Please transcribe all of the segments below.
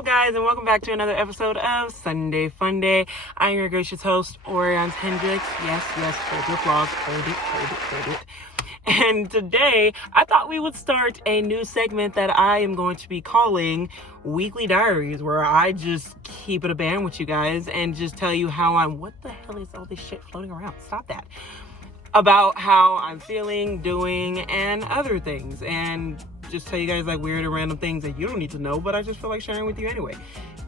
up, guys, and welcome back to another episode of Sunday Fun Day. I am your gracious host, Orion Hendricks. Yes, hold your applause. Hold it. And today, I thought we would start a new segment that I am going to be calling Weekly Diaries, where I just keep it a band with you guys and just tell you how what the hell is all this shit floating around? Stop that. About how I'm feeling, doing, and other things. And just tell you guys like weird and random things that you don't need to know, but I just feel like sharing with you anyway.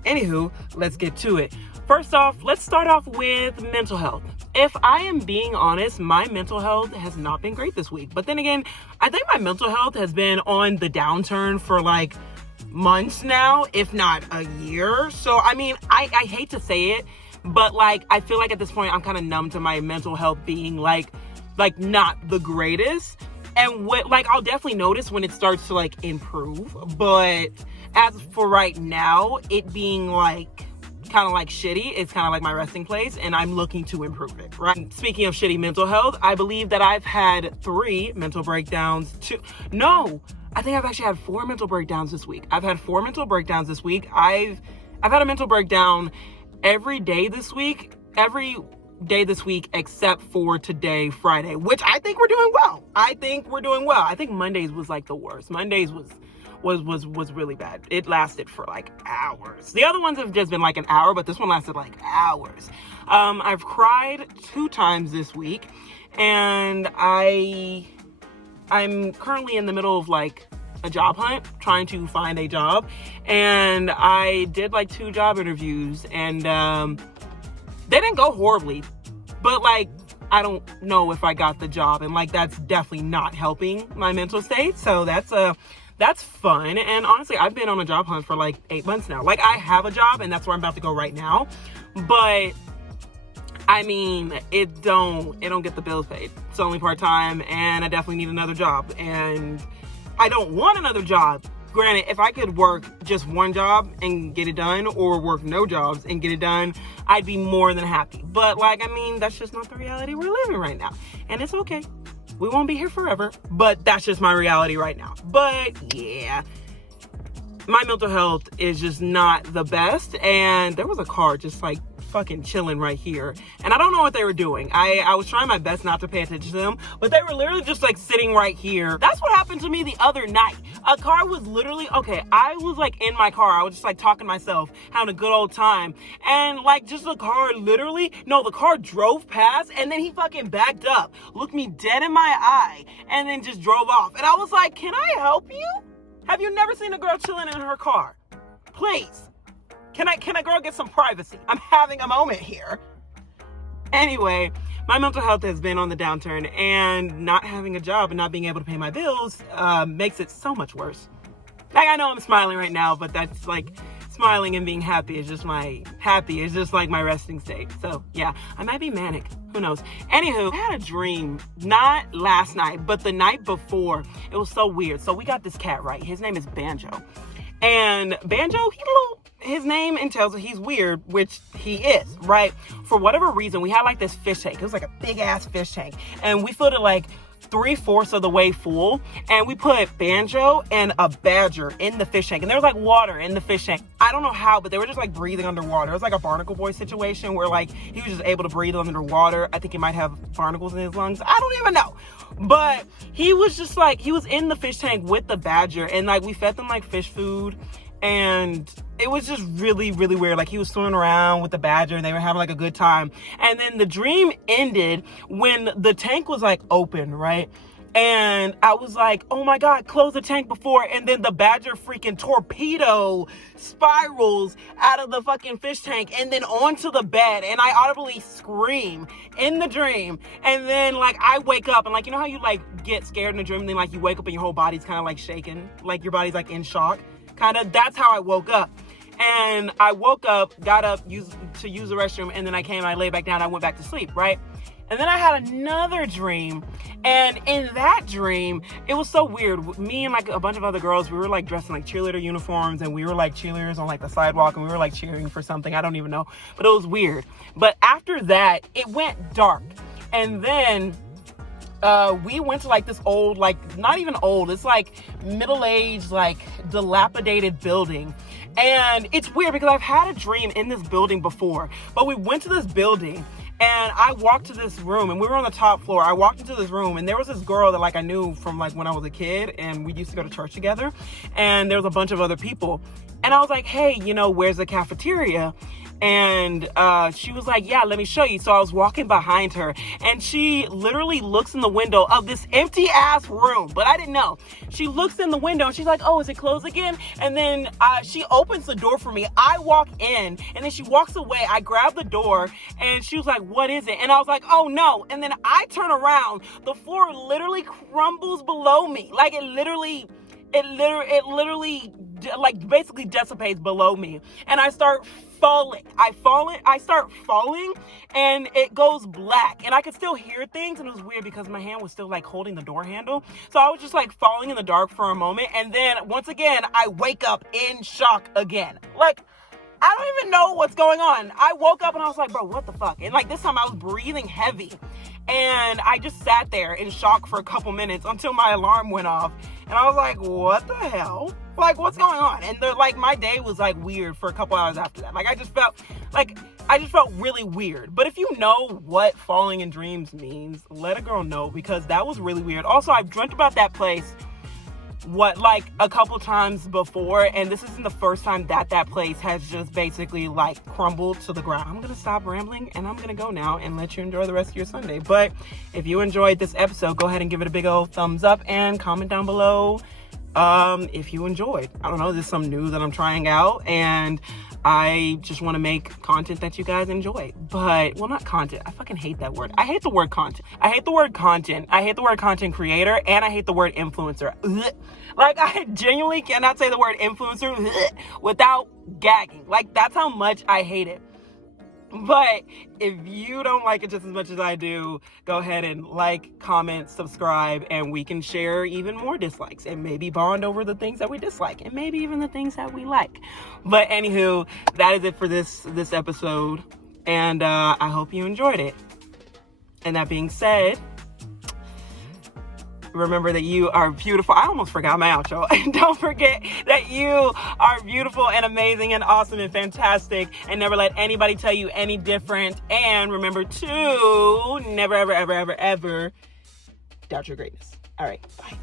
Anywho, let's get to it. First off, let's start off with mental health. If I am being honest, my mental health has not been great this week. But then again, I think my mental health has been on the downturn for like months now, if not a year. So, I mean, I hate to say it, but like, I feel like at this point, I'm kind of numb to my mental health being like not the greatest. And I'll definitely notice when it starts to like improve, but as for right now, it being like kind of like shitty, it's kind of like my resting place, and I'm looking to improve it, right? Speaking of shitty mental health, I believe that I've had 3 mental breakdowns. I think I've actually had 4 mental breakdowns this week. I've had 4 mental breakdowns this week. I've had a mental breakdown every day this week except for today, Friday, which I think we're doing well. I think Mondays was like the worst. Mondays was really bad. It lasted for like hours. The other ones have just been like an hour, but this one lasted like hours. I've cried 2 times this week, and I'm currently in the middle of like a job hunt, trying to find a job, and I did like 2 job interviews, and they didn't go horribly, but like, I don't know if I got the job, and like, that's definitely not helping my mental state. So that's fun. And honestly, I've been on a job hunt for like 8 months now. Like, I have a job, and that's where I'm about to go right now. But I mean, it don't get the bills paid. It's only part-time, and I definitely need another job, and I don't want another job. Granted, if I could work just one job and get it done, or work no jobs and get it done, I'd be more than happy. But like, I mean, that's just not the reality we're living right now. And it's okay. We won't be here forever, but that's just my reality right now. But yeah, my mental health is just not the best. And there was a car just like fucking chilling right here, and I don't know what they were doing. I was trying my best not to pay attention to them, but they were literally just like sitting right here. That's what happened to me the other night. A car was literally, I was like in my car, I was just like talking to myself, having a good old time, and like just the car the car drove past, and then he fucking backed up, looked me dead in my eye, and then just drove off. And I was like, can I help you? Have you never seen a girl chilling in her car? Please. Can a girl get some privacy? I'm having a moment here. Anyway, my mental health has been on the downturn, and not having a job and not being able to pay my bills makes it so much worse. Like, I know I'm smiling right now, but that's like, smiling and being happy is just like my resting state. So yeah, I might be manic. Who knows? Anywho, I had a dream, not last night, but the night before. It was so weird. So we got this cat, right? His name is Banjo. And Banjo, his name entails that he's weird, which he is, right? For whatever reason, we had like this fish tank. It was like a big ass fish tank, and we filled it like 3/4 of the way full, and we put Banjo and a badger in the fish tank, and there was like water in the fish tank. I don't know how, but they were just like breathing underwater. It was like a Barnacle Boy situation where like he was just able to breathe underwater. I think he might have barnacles in his lungs. I don't even know. But he was just like, he was in the fish tank with the badger, and like we fed them like fish food, and it was just really, really weird. Like, he was swimming around with the badger, and they were having like a good time. And then the dream ended when the tank was like open, right? And I was like, oh my God, close the tank before. And then the badger freaking torpedo spirals out of the fucking fish tank and then onto the bed. And I audibly scream in the dream. And then like I wake up, and like, you know how you like get scared in a dream, and then like you wake up and your whole body's kind of like shaking, like your body's like in shock, kind of. That's how I woke up. And I woke up, got up to use the restroom, and then I laid back down, I went back to sleep, right? And then I had another dream, and in that dream, it was so weird. Me and like a bunch of other girls, we were like dressed in like cheerleader uniforms, and we were like cheerleaders on like the sidewalk, and we were like cheering for something, I don't even know, but it was weird. But after that, it went dark, and then we went to like this old, like not even old, it's like middle-aged, like dilapidated building. And it's weird because I've had a dream in this building before, but we went to this building and I walked to this room and we were on the top floor. I walked into this room and there was this girl that like I knew from like when I was a kid, and we used to go to church together, and there was a bunch of other people. And I was like, hey, you know, where's the cafeteria? And she was like, yeah, let me show you. So I was walking behind her and she literally looks in the window of this empty ass room, but I didn't know. She looks in the window and she's like, oh, is it closed again? And then she opens the door for me. I walk in and then she walks away. I grab the door and she was like, what is it? And I was like, oh no. And then I turn around, the floor literally crumbles below me. Like it literally like basically dissipates below me, and I start falling. I start falling and it goes black, and I could still hear things, and it was weird because my hand was still like holding the door handle. So I was just like falling in the dark for a moment, and then once again I wake up in shock again. Like I don't even know what's going on. I woke up and I was like, bro, what the fuck? And like this time I was breathing heavy, and I just sat there in shock for a couple minutes until my alarm went off. And I was like, what the hell? Like, what's going on? And like my day was like weird for a couple hours after that. Like I just felt really weird. But if you know what falling in dreams means, let a girl know, because that was really weird. Also, I've dreamt about that place like a couple times before, and this isn't the first time that place has just basically like crumbled to the ground. I'm gonna stop rambling and I'm gonna go now and let you enjoy the rest of your Sunday. But if you enjoyed this episode, go ahead and give it a big old thumbs up and comment down below if you enjoyed. I don't know, this is something new that I'm trying out, and I just want to make content that you guys enjoy. But, well, not content. I fucking hate that word. I hate the word content. I hate the word content. I hate the word content creator, and I hate the word influencer. Ugh. Like, I genuinely cannot say the word influencer without gagging. Like, that's how much I hate it. But if you don't like it just as much as I do, go ahead and like, comment, subscribe, and we can share even more dislikes and maybe bond over the things that we dislike and maybe even the things that we like. But anywho, that is it for this episode, and I hope you enjoyed it. And that being said, remember that you are beautiful. I almost forgot my outro. And don't forget that you are beautiful and amazing and awesome and fantastic, and never let anybody tell you any different. And remember to never, ever, ever, ever, ever doubt your greatness. All right, bye.